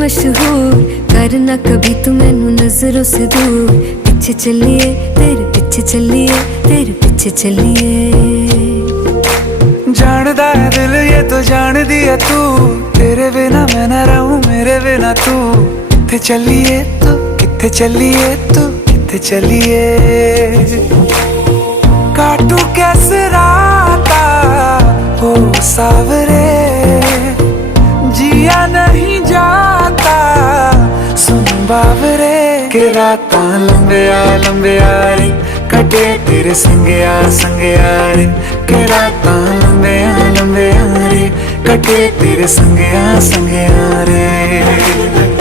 मशहूर, करना कभी तू मैनू नजरों से दूर। पीछे चलिए तेरे पीछे चलिए, तेरे पीछे चलिए। जानदा है दिल ये तो जान दिया तू, तेरे बिना मैं ना रहूं मेरे बिना तू। किथे चलिए तू, किथे चलिए तू, किथे चलिए। काटू कैसे राता हो सावरे, जिया नहीं जाता सुन बावरे। के रातां लंबिया लंबिया रे, कटे तेरे संगया संगया रे। के रातां लंबिया लंबिया रे, कटे तेरे संगया संगया रे।